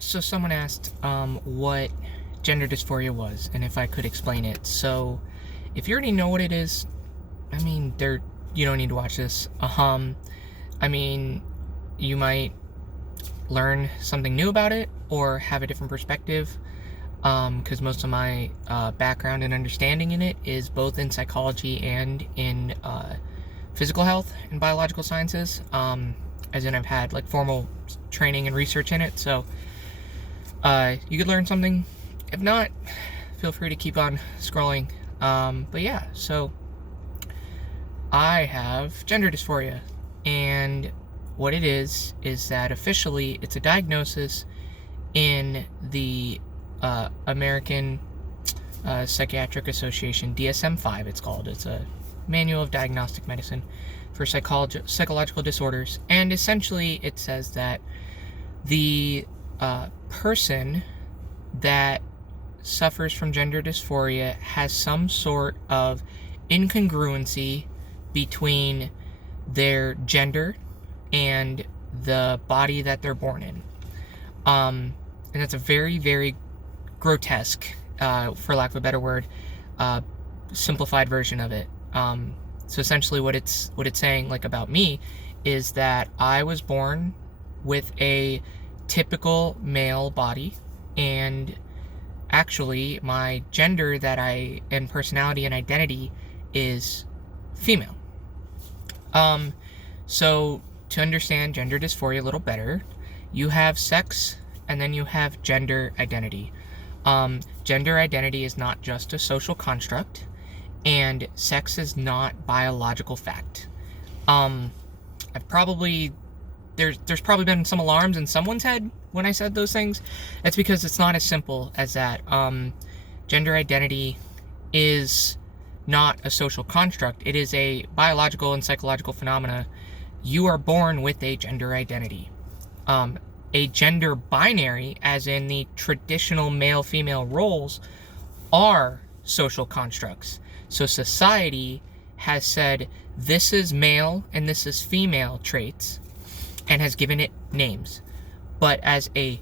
So someone asked what gender dysphoria was and if I could explain it. So if you already know what it is, I mean, you don't need to watch this. I mean, you might learn something new about it or have a different perspective, because most of my background and understanding in it is both in psychology and in physical health and biological sciences, as in I've had like formal training and research in it. So you could learn something. If not, feel free to keep on scrolling. But yeah, so I have gender dysphoria, and what it is that officially it's a diagnosis in the American Psychiatric Association, DSM-5 it's called. It's a manual of diagnostic medicine for psychological disorders, and essentially it says that the person that suffers from gender dysphoria has some sort of incongruency between their gender and the body that they're born in. And that's a very, very grotesque, for lack of a better word, simplified version of it. So essentially what it's saying, like, about me is that I was born with a typical male body, and actually my gender and personality and identity is female. So to understand gender dysphoria a little better, you have sex and then you have gender identity. Gender identity is not just a social construct, and sex is not biological fact. There's probably been some alarms in someone's head when I said those things. That's because it's not as simple as that. Gender identity is not a social construct. It is a biological and psychological phenomena. You are born with a gender identity. A gender binary, as in the traditional male-female roles, are social constructs. So society has said this is male and this is female traits and has given it names. But as a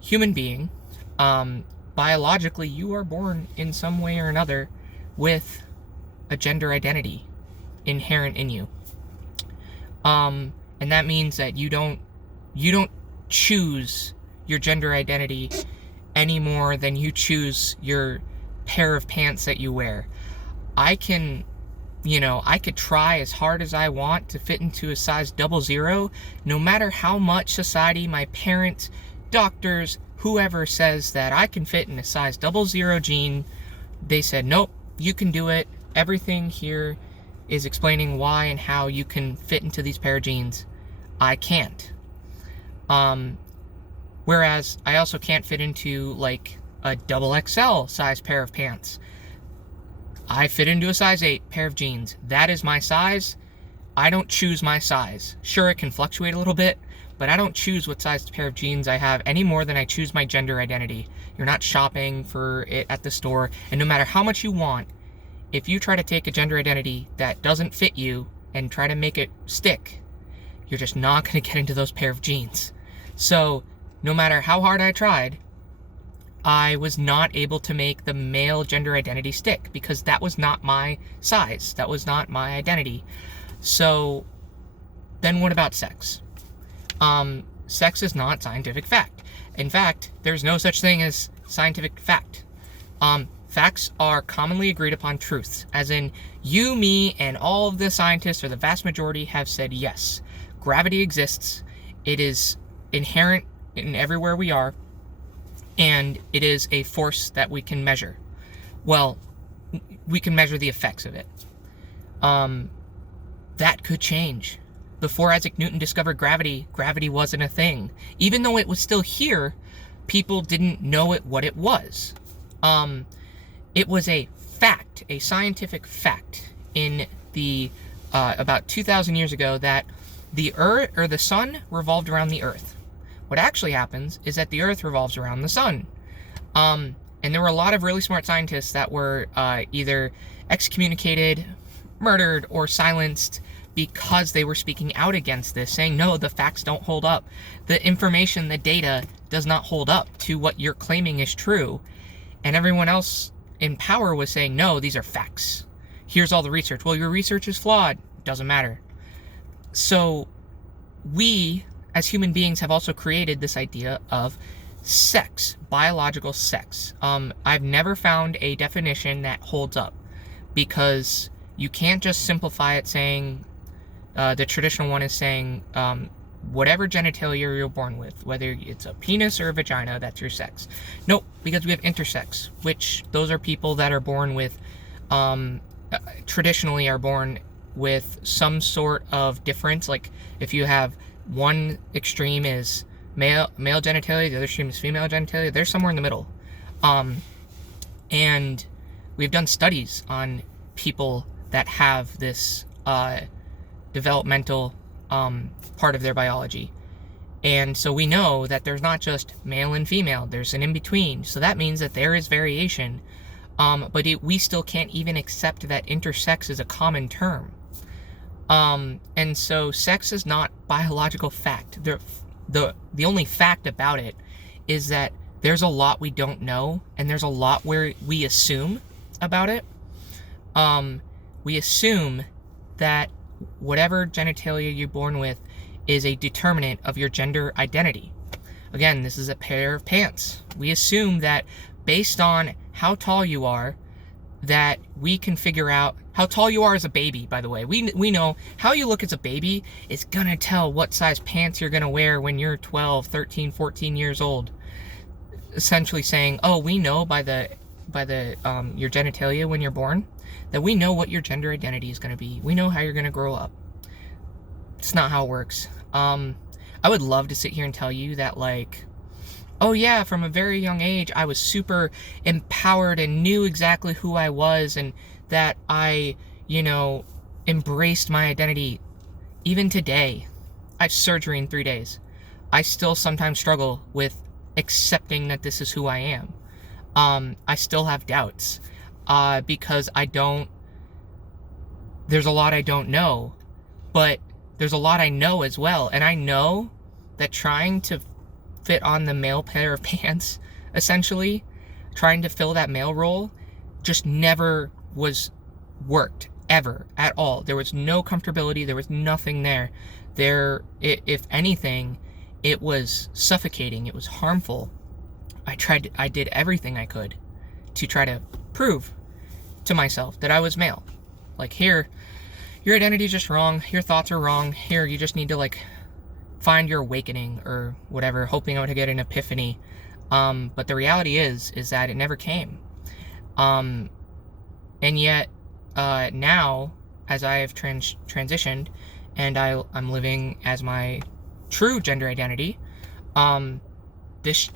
human being, biologically, you are born in some way or another with a gender identity inherent in you. And that means that you don't choose your gender identity any more than you choose your pair of pants that you wear. I could try as hard as I want to fit into a size 00, no matter how much society, my parents, doctors, whoever says that I can fit in a size 00 jean. They said, nope, you can do it. Everything here is explaining why and how you can fit into these pair of jeans. I can't. Whereas I also can't fit into like a XXL size pair of pants. I fit into a size 8 pair of jeans. That is my size. I don't choose my size. Sure, it can fluctuate a little bit, but I don't choose what size pair of jeans I have any more than I choose my gender identity. You're not shopping for it at the store, and no matter how much you want, if you try to take a gender identity that doesn't fit you and try to make it stick, you're just not going to get into those pair of jeans. So, no matter how hard I tried, I was not able to make the male gender identity stick because that was not my size. That was not my identity. So, then what about sex? Sex is not scientific fact. In fact, there's no such thing as scientific fact. Facts are commonly agreed upon truths, as in you, me, and all of the scientists, or the vast majority, have said yes. Gravity exists. It is inherent in everywhere we are, and it is a force that we can measure. Well, we can measure the effects of it. That could change. Before Isaac Newton discovered gravity, gravity wasn't a thing. Even though it was still here, people didn't know what it was. It was a fact, a scientific fact, in the about 2,000 years ago, that the Earth, or the sun, revolved around the Earth. What actually happens is that the Earth revolves around the sun. And there were a lot of really smart scientists that were either excommunicated, murdered, or silenced because they were speaking out against this, saying, no, the facts don't hold up. The information, the data does not hold up to what you're claiming is true. And everyone else in power was saying, no, these are facts. Here's all the research. Well, your research is flawed. Doesn't matter. So we, as human beings, have also created this idea of sex, biological sex. I've never found a definition that holds up, because you can't just simplify it saying, the traditional one is saying, whatever genitalia you're born with, whether it's a penis or a vagina, that's your sex. Nope, because we have intersex, which those are people that are born with, traditionally are born with some sort of difference. Like if you have one extreme is male genitalia, the other extreme is female genitalia, they're somewhere in the middle. And we've done studies on people that have this developmental part of their biology. And so we know that there's not just male and female, there's an in-between. So that means that there is variation, but we still can't even accept that intersex is a common term. And so sex is not biological fact. The only fact about it is that there's a lot we don't know, and there's a lot where we assume about it. We assume that whatever genitalia you're born with is a determinant of your gender identity. Again, this is a pair of pants. We assume that based on how tall you are, that we can figure out how tall you are as a baby, by the way. We know how you look as a baby is gonna tell what size pants you're gonna wear when you're 12, 13, 14 years old. Essentially saying, oh, we know by the your genitalia when you're born, that we know what your gender identity is gonna be. We know how you're gonna grow up. It's not how it works. I would love to sit here and tell you that, like, oh yeah, from a very young age, I was super empowered and knew exactly who I was, and that I, embraced my identity. Even today, I have surgery in 3 days. I still sometimes struggle with accepting that this is who I am. I still have doubts, because there's a lot I don't know, but there's a lot I know as well. And I know that trying to fit on the male pair of pants, essentially, trying to fill that male role, just never was worked, ever, at all. There was no comfortability, there was nothing there. If anything, it was suffocating, it was harmful. I did everything I could to try to prove to myself that I was male. Like, here, your identity is just wrong, your thoughts are wrong, here, you just need to, find your awakening, or whatever, hoping I would get an epiphany. But the reality is that it never came. And yet, now, as I have transitioned, and I'm living as my true gender identity,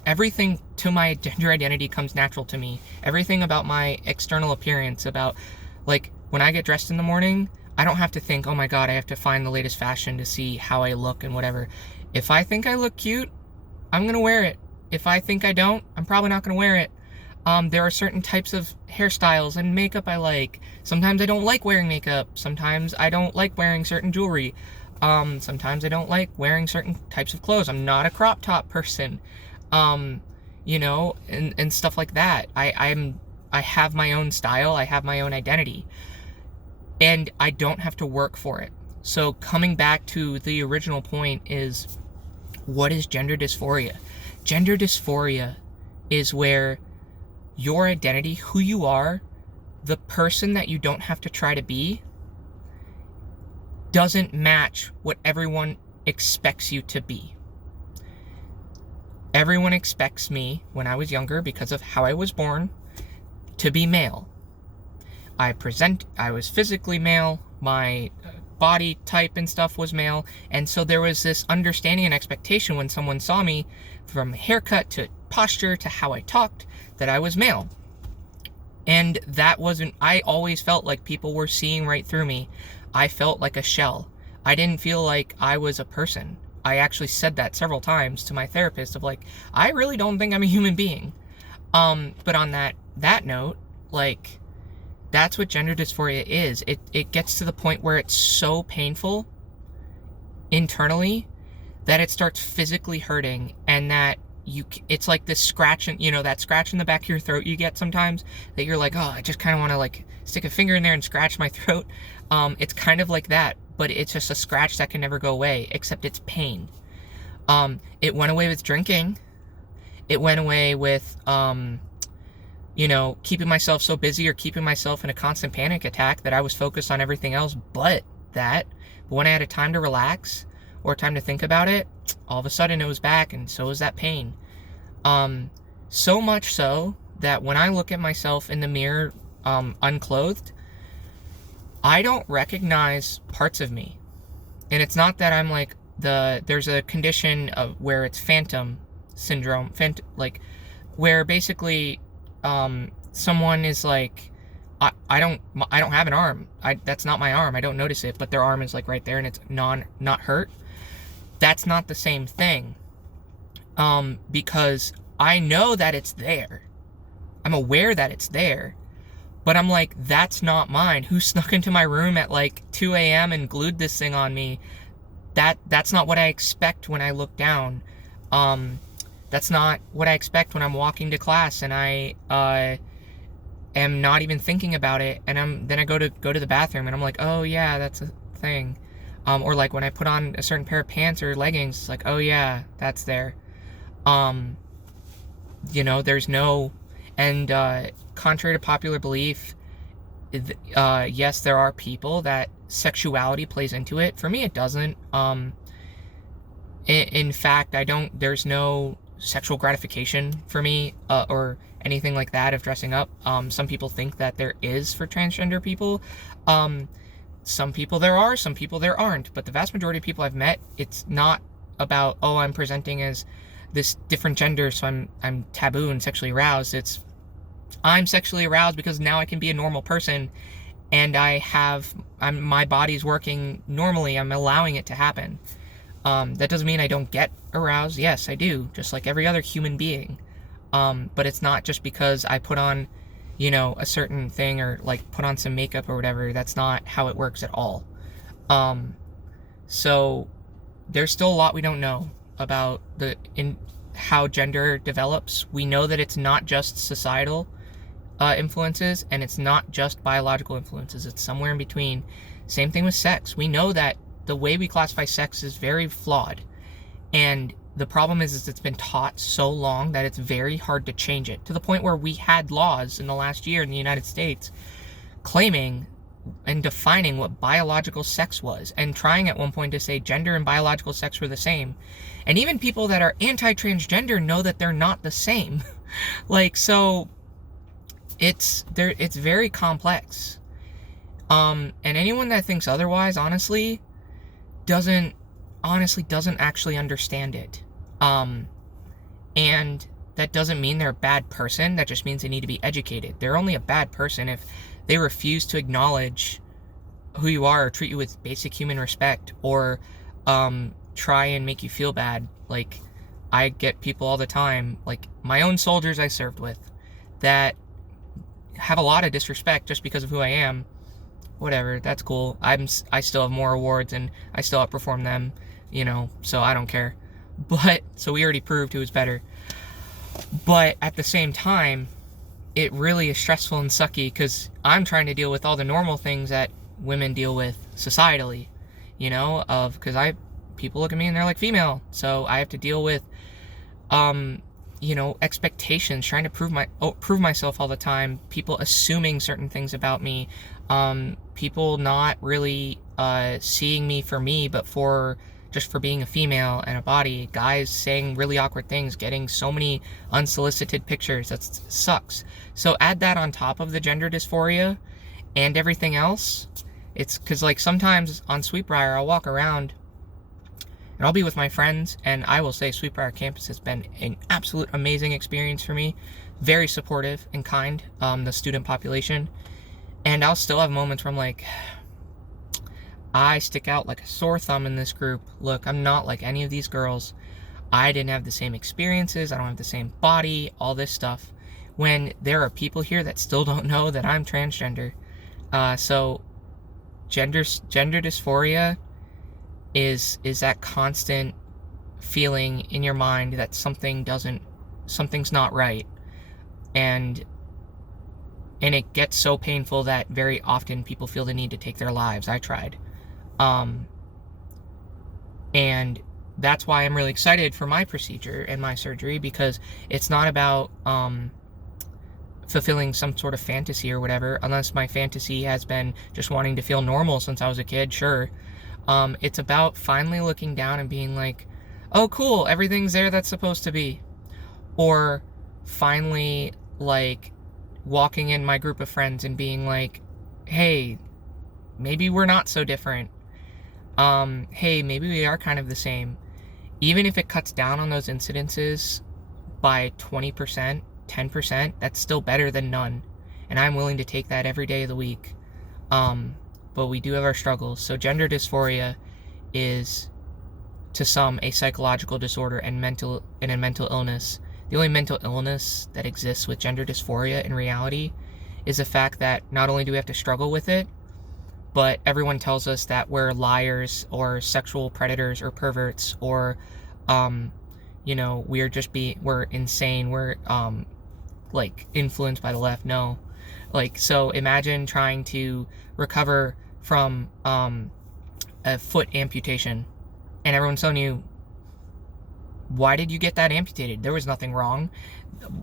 everything to my gender identity comes natural to me. Everything about my external appearance, about, when I get dressed in the morning, I don't have to think, oh my god, I have to find the latest fashion to see how I look and whatever. If I think I look cute, I'm gonna wear it. If I think I don't, I'm probably not gonna wear it. There are certain types of hairstyles and makeup I like. Sometimes I don't like wearing makeup. Sometimes I don't like wearing certain jewelry. Sometimes I don't like wearing certain types of clothes. I'm not a crop top person. And stuff like that. I have my own style. I have my own identity. And I don't have to work for it. So coming back to the original point is, what is gender dysphoria? Gender dysphoria is where your identity, who you are, the person that you don't have to try to be, doesn't match what everyone expects you to be. Everyone expects me, when I was younger, because of how I was born, to be male. I was physically male, my body type and stuff was male, and so there was this understanding and expectation when someone saw me, from haircut to posture to how I talked, that I was male. And I always felt like people were seeing right through me. I felt like a shell. I didn't feel like I was a person. I actually said that several times to my therapist of I really don't think I'm a human being. But on that note, That's what gender dysphoria is. It gets to the point where it's so painful internally that it starts physically hurting, and that it's like this scratch, that scratch in the back of your throat you get sometimes, that you're like, oh, I just kind of want to like stick a finger in there and scratch my throat. It's kind of like that, but it's just a scratch that can never go away, except it's pain. It went away with drinking. It went away with, keeping myself so busy, or keeping myself in a constant panic attack that I was focused on everything else but that. But when I had a time to relax or time to think about it, all of a sudden it was back, and so was that pain. So much so that when I look at myself in the mirror, unclothed, I don't recognize parts of me. And it's not that I'm like there's a condition of where it's phantom syndrome, where basically someone is like, I don't have an arm. That's not my arm. I don't notice it, but their arm is like right there and it's not hurt. That's not the same thing. Because I know that it's there. I'm aware that it's there. But I'm like, that's not mine. Who snuck into my room at like 2 a.m. and glued this thing on me? That's not what I expect when I look down. That's not what I expect when I'm walking to class and I am not even thinking about it, and then I go to the bathroom and I'm like, oh yeah, that's a thing. Or like when I put on a certain pair of pants or leggings, it's like, oh yeah, that's there. There's no, and contrary to popular belief, yes, there are people that sexuality plays into it. For me, it doesn't. In fact, there's no sexual gratification for me, or anything like that of dressing up. Some people think that there is for transgender people. Some people there are, some people there aren't. But the vast majority of people I've met, it's not about, oh, I'm presenting as this different gender, so I'm taboo and sexually aroused. It's, I'm sexually aroused because now I can be a normal person, and my body's working normally. I'm allowing it to happen. That doesn't mean I don't get aroused. Yes, I do, just like every other human being. But it's not just because I put on, a certain thing, or like put on some makeup or whatever. That's not how it works at all. So there's still a lot we don't know about how gender develops. We know that it's not just societal influences, and it's not just biological influences. It's somewhere in between. Same thing with sex. We know that the way we classify sex is very flawed, and the problem is it's been taught so long that it's very hard to change it, to the point where we had laws in the last year in the United States claiming and defining what biological sex was, and trying at one point to say gender and biological sex were the same. And even people that are anti-transgender know that they're not the same. So it's very complex. And anyone that thinks otherwise, honestly doesn't actually understand it. And that doesn't mean they're a bad person. That just means they need to be educated. They're only a bad person if they refuse to acknowledge who you are, or treat you with basic human respect, or try and make you feel bad. Like, I get people all the time, like my own soldiers I served with, that have a lot of disrespect just because of who I am. Whatever, that's cool. I still have more awards and I still outperform them, so I don't care. But so we already proved who was better. But at the same time, it really is stressful and sucky, because I'm trying to deal with all the normal things that women deal with societally, because people look at me and they're like female, so I have to deal with expectations, trying to prove myself all the time, people assuming certain things about me, people not really seeing me for me, but just for being a female and a body, guys saying really awkward things, getting so many unsolicited pictures. That sucks. So add that on top of the gender dysphoria and everything else. It's because, like, sometimes on Sweetbriar, I'll walk around and I'll be with my friends, and I will say Sweetbriar campus has been an absolute amazing experience for me. Very supportive and kind, the student population. And I'll still have moments where I'm like, I stick out like a sore thumb in this group. Look, I'm not like any of these girls. I didn't have the same experiences. I don't have the same body, all this stuff. When there are people here that still don't know that I'm transgender. So gender dysphoria is that constant feeling in your mind that something's not right, and it gets so painful that very often people feel the need to take their lives. I tried. And that's why I'm really excited for my procedure and my surgery, because it's not about fulfilling some sort of fantasy or whatever, unless my fantasy has been just wanting to feel normal since I was a kid, sure. It's about finally looking down and being like, oh cool, everything's there that's supposed to be. Or finally, like, walking in my group of friends and being like, hey, maybe we're not so different. Hey, maybe we are kind of the same. Even if it cuts down on those incidences by 20%, 10%, that's still better than none. And I'm willing to take that every day of the week. But we do have our struggles. So gender dysphoria is, to some, a psychological disorder and a mental illness. The only mental illness that exists with gender dysphoria in reality is the fact that not only do we have to struggle with it, but everyone tells us that we're liars or sexual predators or perverts, or we're insane, we're like influenced by the left. No. Like, so imagine trying to recover from a foot amputation, and everyone's telling you, why did you get that amputated? There was nothing wrong.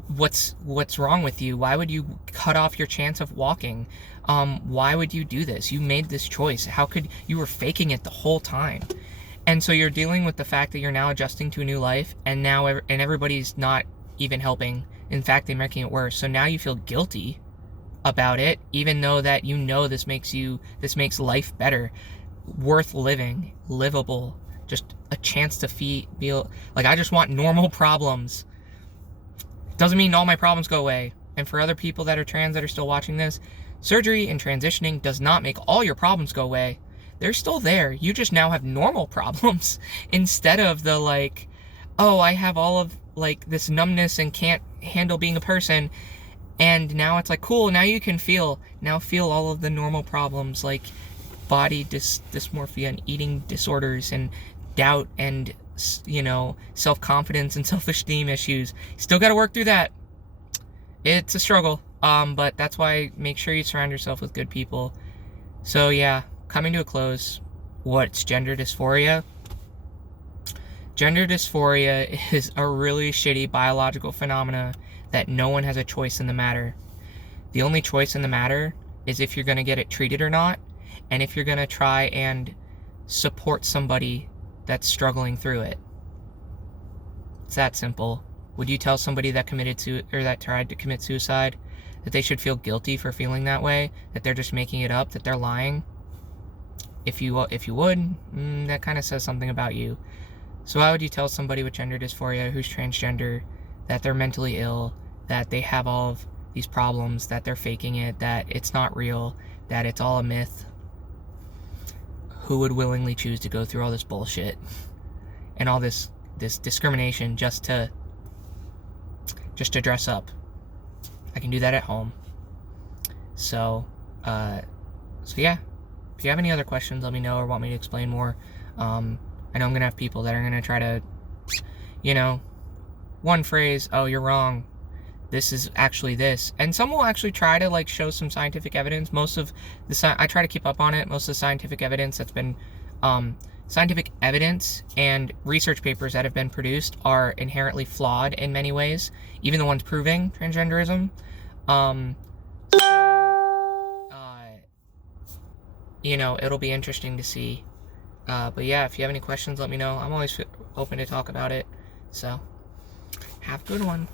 What's wrong with you? Why would you cut off your chance of walking? Why would you do this? You made this choice. How could you were faking it the whole time? And so you're dealing with the fact that you're now adjusting to a new life, and now everybody's not even helping. In fact, they're making it worse. So now you feel guilty about it, even though that this makes life better, worth living, livable, just a chance to feel like I just want normal problems. Doesn't mean all my problems go away. And for other people that are trans that are still watching this, surgery and transitioning does not make all your problems go away. They're still there. You just now have normal problems instead of the like, oh, I have all of like this numbness and can't handle being a person. And now it's like, cool, now you can feel all of the normal problems like body dysmorphia and eating disorders and doubt and, self-confidence and self-esteem issues. Still got to work through that. It's a struggle. But that's why make sure you surround yourself with good people. So yeah, coming to a close, what's gender dysphoria? Gender dysphoria is a really shitty biological phenomena that no one has a choice in the matter. The only choice in the matter is if you're going to get it treated or not, and if you're going to try and support somebody that's struggling through it. It's that simple. Would you tell somebody that that tried to commit suicide that they should feel guilty for feeling that way, that they're just making it up, that they're lying? If you would, that kind of says something about you. So why would you tell somebody with gender dysphoria who's transgender that they're mentally ill, that they have all of these problems, that they're faking it, that it's not real, that it's all a myth? Who would willingly choose to go through all this bullshit and all this discrimination just to dress up? I can do that at home. So yeah. If you have any other questions, let me know or want me to explain more. I know I'm gonna have people that are gonna try to, one phrase, oh, you're wrong, this is actually this. And some will actually try to like show some scientific evidence. Most of the I try to keep up on it. Most of the scientific evidence that's been scientific evidence and research papers that have been produced are inherently flawed in many ways, even the ones proving transgenderism. It'll be interesting to see. But yeah, if you have any questions, let me know. I'm always open to talk about it. So have a good one.